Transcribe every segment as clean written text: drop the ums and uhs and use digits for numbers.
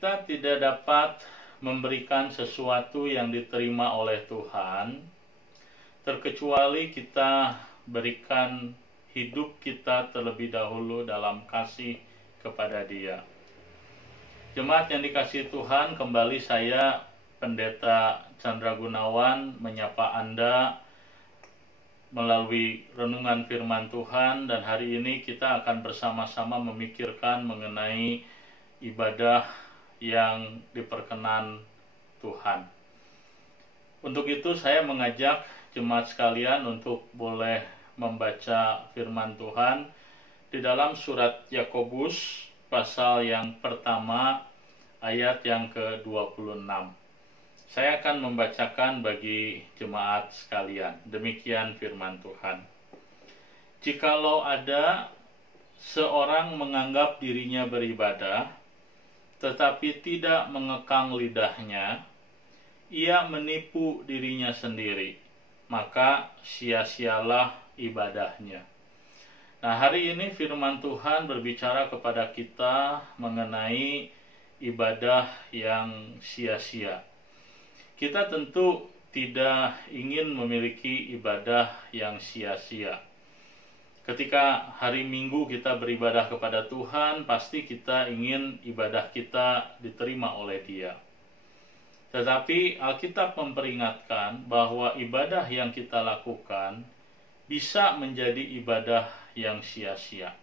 kita tidak dapat memberikan sesuatu yang diterima oleh Tuhan, terkecuali kita berikan hidup kita terlebih dahulu dalam kasih kepada Dia. Jemaat yang dikasihi Tuhan, kembali saya Pendeta Chandra Gunawan menyapa Anda melalui renungan firman Tuhan, dan hari ini kita akan bersama-sama memikirkan mengenai ibadah yang diperkenan Tuhan. Untuk itu saya mengajak jemaat sekalian untuk boleh membaca firman Tuhan di dalam surat Yakobus pasal yang pertama ayat yang ke-26. Saya akan membacakan bagi jemaat sekalian. Demikian firman Tuhan. Jikalau ada seorang menganggap dirinya beribadah, tetapi tidak mengekang lidahnya, ia menipu dirinya sendiri, maka sia-sialah ibadahnya. Nah, hari ini firman Tuhan berbicara kepada kita mengenai ibadah yang sia-sia. Kita tentu tidak ingin memiliki ibadah yang sia-sia. Ketika hari Minggu kita beribadah kepada Tuhan, pasti kita ingin ibadah kita diterima oleh Dia. Tetapi Alkitab memperingatkan bahwa ibadah yang kita lakukan bisa menjadi ibadah yang sia-sia.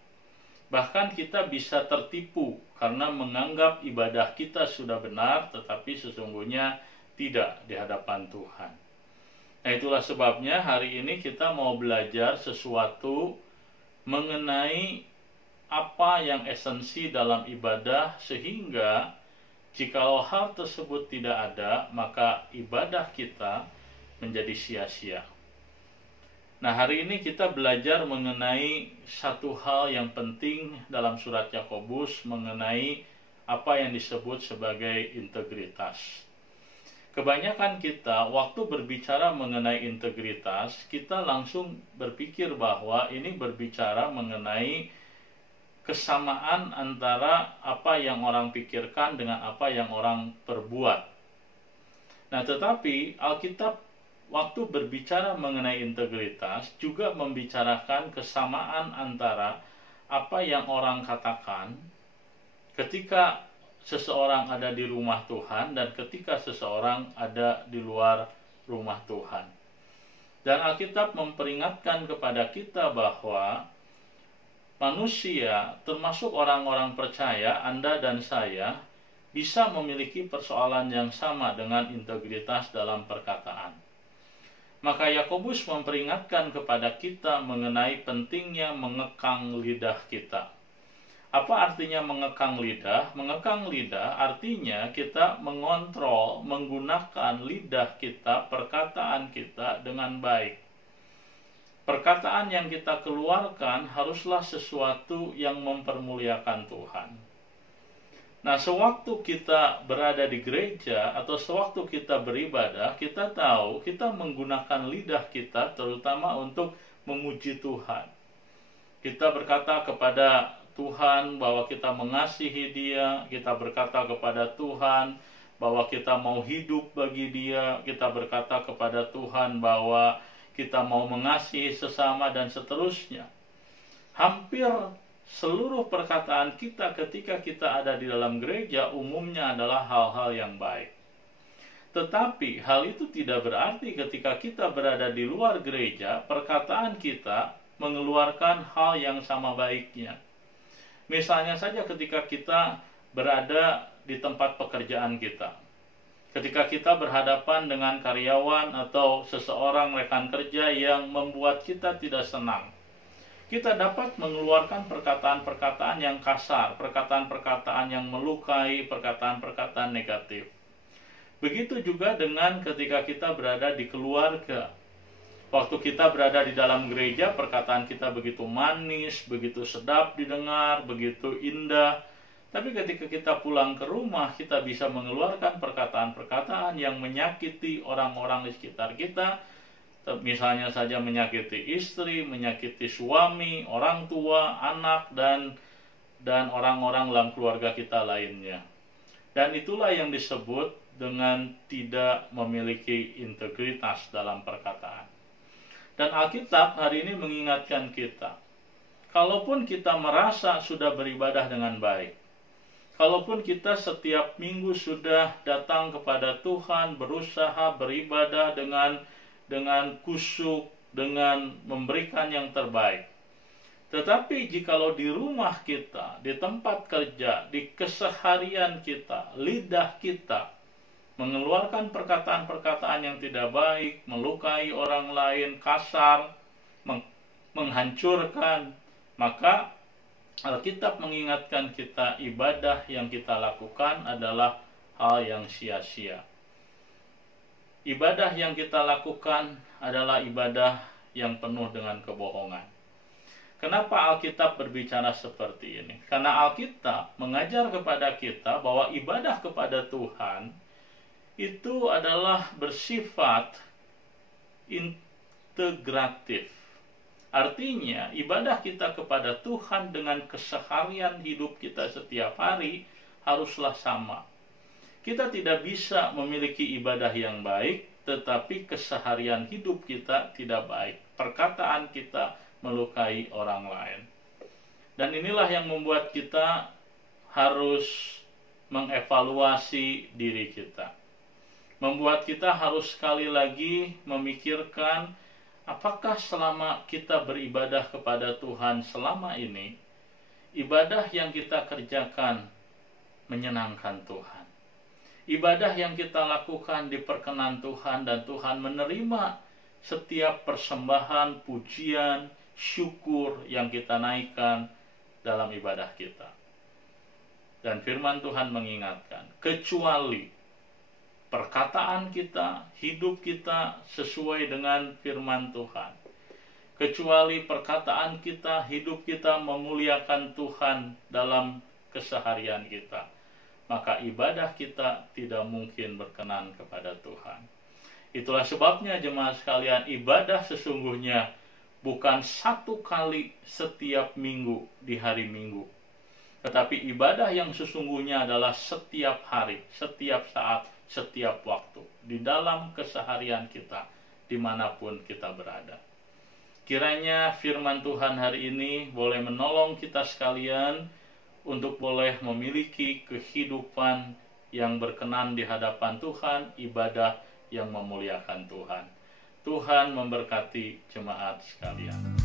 Bahkan kita bisa tertipu karena menganggap ibadah kita sudah benar, tetapi sesungguhnya tidak di hadapan Tuhan. Nah, itulah sebabnya hari ini kita mau belajar sesuatu mengenai apa yang esensi dalam ibadah, sehingga jikalau hal tersebut tidak ada, maka ibadah kita menjadi sia-sia. Nah, hari ini kita belajar mengenai satu hal yang penting dalam surat Yakobus, mengenai apa yang disebut sebagai integritas. Kebanyakan kita waktu berbicara mengenai integritas, kita langsung berpikir bahwa ini berbicara mengenai kesamaan antara apa yang orang pikirkan dengan apa yang orang perbuat. Nah, tetapi Alkitab waktu berbicara mengenai integritas juga membicarakan kesamaan antara apa yang orang katakan ketika seseorang ada di rumah Tuhan dan ketika seseorang ada di luar rumah Tuhan. Dan Alkitab memperingatkan kepada kita bahwa manusia, termasuk orang-orang percaya, Anda dan saya, bisa memiliki persoalan yang sama dengan integritas dalam perkataan. Maka Yakobus memperingatkan kepada kita mengenai pentingnya mengekang lidah kita. Apa artinya mengekang lidah? Mengekang lidah artinya kita mengontrol, menggunakan lidah kita, perkataan kita dengan baik. Perkataan yang kita keluarkan haruslah sesuatu yang mempermuliakan Tuhan. Nah, sewaktu kita berada di gereja atau sewaktu kita beribadah, kita tahu kita menggunakan lidah kita terutama untuk memuji Tuhan. Kita berkata kepada Tuhan bahwa kita mengasihi Dia, kita berkata kepada Tuhan bahwa kita mau hidup bagi Dia, kita berkata kepada Tuhan bahwa kita mau mengasihi sesama dan seterusnya. Hampir seluruh perkataan kita ketika kita ada di dalam gereja umumnya adalah hal-hal yang baik. Tetapi hal itu tidak berarti ketika kita berada di luar gereja, perkataan kita mengeluarkan hal yang sama baiknya. Misalnya saja ketika kita berada di tempat pekerjaan kita. Ketika kita berhadapan dengan karyawan atau seseorang rekan kerja yang membuat kita tidak senang, kita dapat mengeluarkan perkataan-perkataan yang kasar, perkataan-perkataan yang melukai, perkataan-perkataan negatif. Begitu juga dengan ketika kita berada di keluarga. Waktu kita berada di dalam gereja, perkataan kita begitu manis, begitu sedap didengar, begitu indah. Tapi ketika kita pulang ke rumah, kita bisa mengeluarkan perkataan-perkataan yang menyakiti orang-orang di sekitar kita. Misalnya saja menyakiti istri, menyakiti suami, orang tua, anak, dan orang-orang dalam keluarga kita lainnya. Dan itulah yang disebut dengan tidak memiliki integritas dalam perkataan. Dan Alkitab hari ini mengingatkan kita, kalaupun kita merasa sudah beribadah dengan baik, kalaupun kita setiap minggu sudah datang kepada Tuhan, berusaha beribadah dengan khusyuk, dengan memberikan yang terbaik, tetapi jikalau di rumah kita, di tempat kerja, di keseharian kita, lidah kita mengeluarkan perkataan-perkataan yang tidak baik, melukai orang lain, kasar, menghancurkan, maka Alkitab mengingatkan kita ibadah yang kita lakukan adalah hal yang sia-sia. Ibadah yang kita lakukan adalah ibadah yang penuh dengan kebohongan. Kenapa Alkitab berbicara seperti ini? Karena Alkitab mengajar kepada kita bahwa ibadah kepada Tuhan itu adalah bersifat integratif. Artinya, ibadah kita kepada Tuhan dengan keseharian hidup kita setiap hari haruslah sama. Kita tidak bisa memiliki ibadah yang baik, tetapi keseharian hidup kita tidak baik. Perkataan kita melukai orang lain. Dan inilah yang membuat kita harus mengevaluasi diri kita. Membuat kita harus sekali lagi memikirkan, apakah selama kita beribadah kepada Tuhan selama ini, ibadah yang kita kerjakan menyenangkan Tuhan. Ibadah yang kita lakukan diperkenan Tuhan, dan Tuhan menerima setiap persembahan, pujian, syukur yang kita naikkan dalam ibadah kita. Dan firman Tuhan mengingatkan, kecuali perkataan kita, hidup kita sesuai dengan firman Tuhan, kecuali perkataan kita, hidup kita memuliakan Tuhan dalam keseharian kita, maka ibadah kita tidak mungkin berkenan kepada Tuhan. Itulah sebabnya jemaat sekalian, ibadah sesungguhnya bukan satu kali setiap minggu di hari Minggu, tetapi ibadah yang sesungguhnya adalah setiap hari, setiap saat, setiap waktu, di dalam keseharian kita, dimanapun kita berada. Kiranya firman Tuhan hari ini boleh menolong kita sekalian untuk boleh memiliki kehidupan yang berkenan di hadapan Tuhan, ibadah yang memuliakan Tuhan. Tuhan memberkati jemaat sekalian.